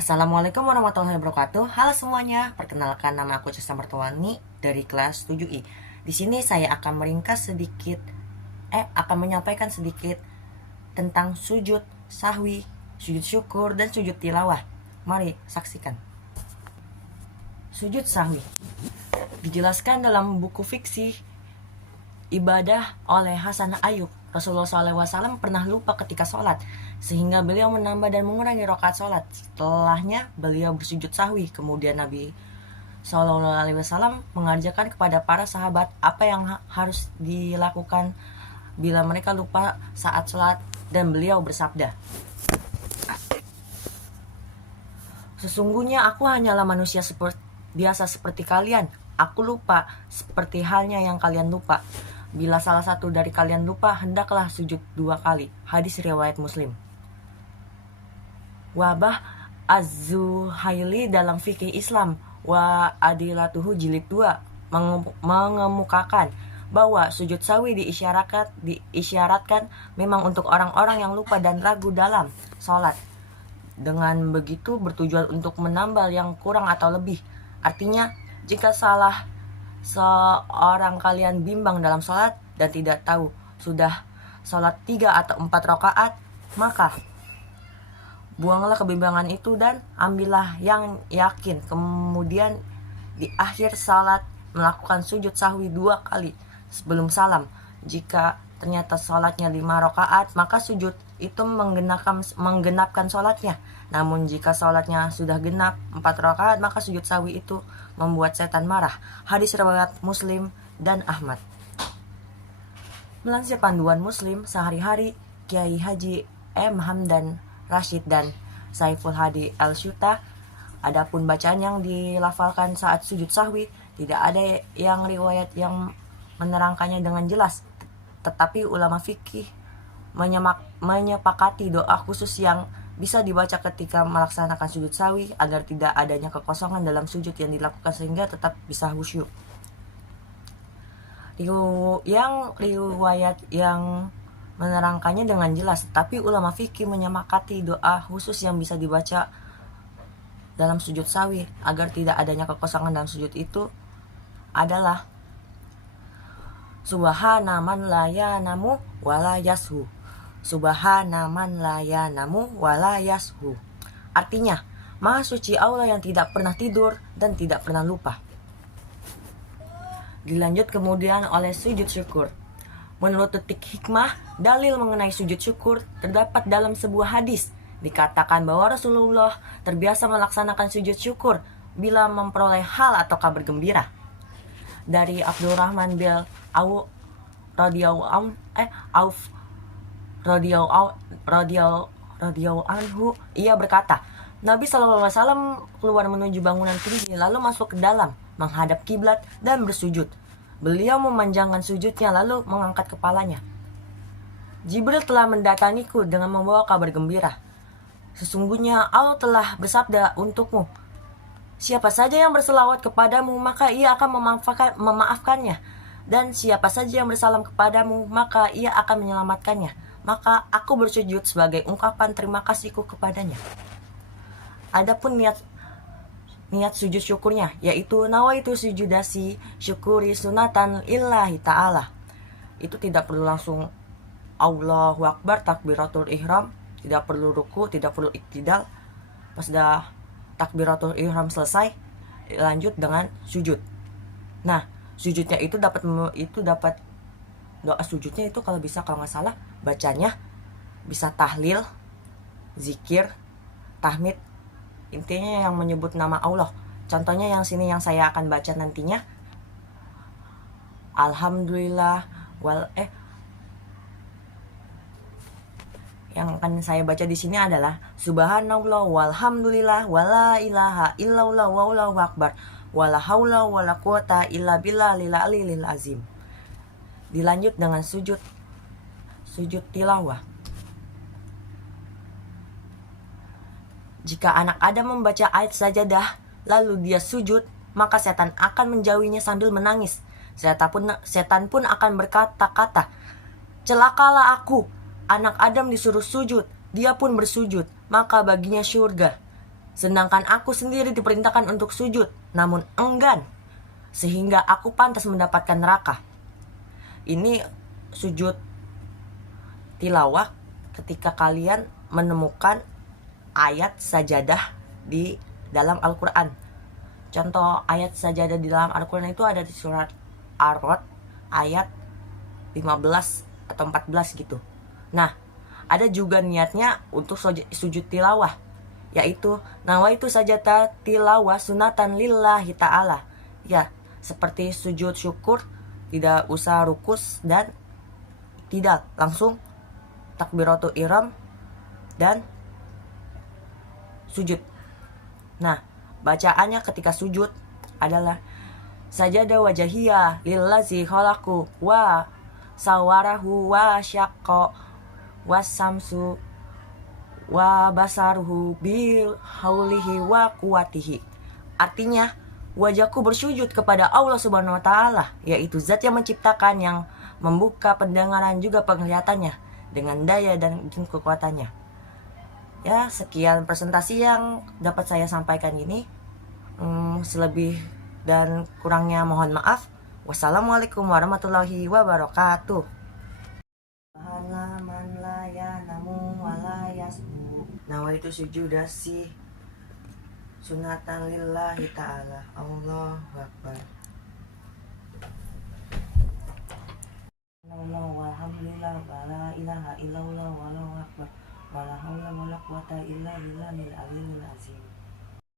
Assalamualaikum warahmatullahi wabarakatuh. Halo semuanya, perkenalkan nama aku Cesa Mertuani dari kelas 7I. Di sini saya akan akan menyampaikan sedikit tentang sujud sahwi, sujud syukur, dan sujud tilawah. Mari saksikan. Sujud sahwi dijelaskan dalam buku fiksi Ibadah oleh Hasan Ayub. Rasulullah SAW pernah lupa ketika sholat, sehingga beliau menambah dan mengurangi rakaat sholat. Setelahnya beliau bersujud sahwi. Kemudian Nabi SAW mengajarkan kepada para sahabat apa yang harus dilakukan bila mereka lupa saat sholat, dan beliau bersabda, "Sesungguhnya aku hanyalah manusia biasa seperti kalian. Aku lupa seperti halnya yang kalian lupa. Bila salah satu dari kalian lupa, hendaklah sujud 2 kali." Hadis riwayat Muslim. Wabah Az-Zuhaili dalam fikih Islam wa Adilatuhu jilid 2 mengemukakan bahwa sujud sahwi diisyaratkan memang untuk orang-orang yang lupa dan ragu dalam sholat. Dengan begitu bertujuan untuk menambal yang kurang atau lebih. Artinya, jika salah seorang kalian bimbang dalam sholat dan tidak tahu sudah sholat 3 atau 4 rakaat, maka buanglah kebimbangan itu dan ambillah yang yakin. Kemudian di akhir sholat melakukan sujud sahwi 2 kali sebelum salam. Jika ternyata sholatnya 5 rakaat, maka sujud itu menggenapkan sholatnya. Namun jika sholatnya sudah genap 4 rakaat, maka sujud sahwi itu membuat setan marah. Hadis riwayat Muslim dan Ahmad. Melansir panduan Muslim sehari-hari, Kiai Haji M. Hamdan Rashid dan Saiful Hadi Al-Syuta, adapun bacaan yang dilafalkan saat sujud sahwi, tidak ada yang riwayat yang menerangkannya dengan jelas. Tetapi ulama fikih menyepakati doa khusus yang bisa dibaca ketika melaksanakan sujud sahwi agar tidak adanya kekosongan dalam sujud yang dilakukan sehingga tetap bisa khusyuk. Riwayat yang menerangkannya dengan jelas, tapi ulama fikih menyepakati doa khusus yang bisa dibaca dalam sujud sahwi agar tidak adanya kekosongan dalam sujud itu adalah Subhana man la yanamu wala yashu. Subhana man la yanamu wala yashu. Artinya, Maha suci Allah yang tidak pernah tidur dan tidak pernah lupa. Dilanjut kemudian oleh sujud syukur. Menurut Detik Hikmah, dalil mengenai sujud syukur terdapat dalam sebuah hadis. Dikatakan bahwa Rasulullah terbiasa melaksanakan sujud syukur bila memperoleh hal atau kabar gembira. Dari Abdurrahman bin Auf radhiyallahu anhu, ia berkata, Nabi SAW keluar menuju bangunan tinggi lalu masuk ke dalam, menghadap kiblat dan bersujud. Beliau memanjangkan sujudnya lalu mengangkat kepalanya. Jibril telah mendatangiku dengan membawa kabar gembira. Sesungguhnya Allah telah bersabda untukmu, siapa saja yang berselawat kepadamu maka ia akan memaafkannya, dan siapa saja yang bersalam kepadamu maka ia akan menyelamatkannya. Maka aku bersujud sebagai ungkapan terima kasihku kepadanya. Adapun niat sujud syukurnya, yaitu nawaitu sujudasi syukuri sunatan illahi ta'ala. Itu tidak perlu langsung Allahu Akbar, takbiratul ihram, tidak perlu ruku, tidak perlu iktidal. Pas dah takbiratul ihram selesai, lanjut dengan sujud. Nah, sujudnya itu dapat doa sujudnya itu kalau nggak salah bacanya bisa tahlil, zikir, tahmid, intinya yang menyebut nama Allah. Contohnya yang sini yang saya akan baca nantinya, alhamdulillah yang akan saya baca di sini adalah subhanallah walhamdulillah wala ilaha illallah wallahu akbar wala haula wala quwata illa billahil aliyil azim. Dilanjut dengan sujud tilawah. Jika anak Adam membaca ayat sajadah lalu dia sujud, maka setan akan menjauhinya sambil menangis. Setan pun akan berkata-kata, celakalah aku, anak Adam disuruh sujud, dia pun bersujud, maka baginya syurga. Sedangkan aku sendiri diperintahkan untuk sujud, namun enggan, sehingga aku pantas mendapatkan neraka. Ini sujud tilawah ketika kalian menemukan ayat sajadah di dalam Al-Quran. Contoh ayat sajadah di dalam Al-Quran itu ada di surat Ar-Rod ayat 15 atau 14 gitu. Nah, ada juga niatnya untuk sujud tilawah, yaitu nawaitu sajata tilawah sunatan lillahi ta'ala. Ya, seperti sujud syukur, tidak usah rukus dan tidak langsung takbiratul ihram dan sujud. Nah, bacaannya ketika sujud adalah sajada wajahiyah lillazi khalaqu wa sawarahu wa syaqqa wasamsu wa basaruhu bil haulihi wa kuwatihi. Artinya, wajahku bersujud kepada Allah Subhanahu wa taala, yaitu zat yang menciptakan, yang membuka pendengaran juga penglihatannya dengan daya dan kekuatannya. Ya, sekian presentasi yang dapat saya sampaikan ini. Selebih dan kurangnya mohon maaf. Wassalamualaikum warahmatullahi wabarakatuh. Halaman layanamu walayasbu. Nawaitu sujudasi sunatan lillahi ta'ala. Allahu akbar. Walhamdulillah wala ilaha illallah wallahu akbar. Wala haula wala quwata illa billahil aliyyil azim.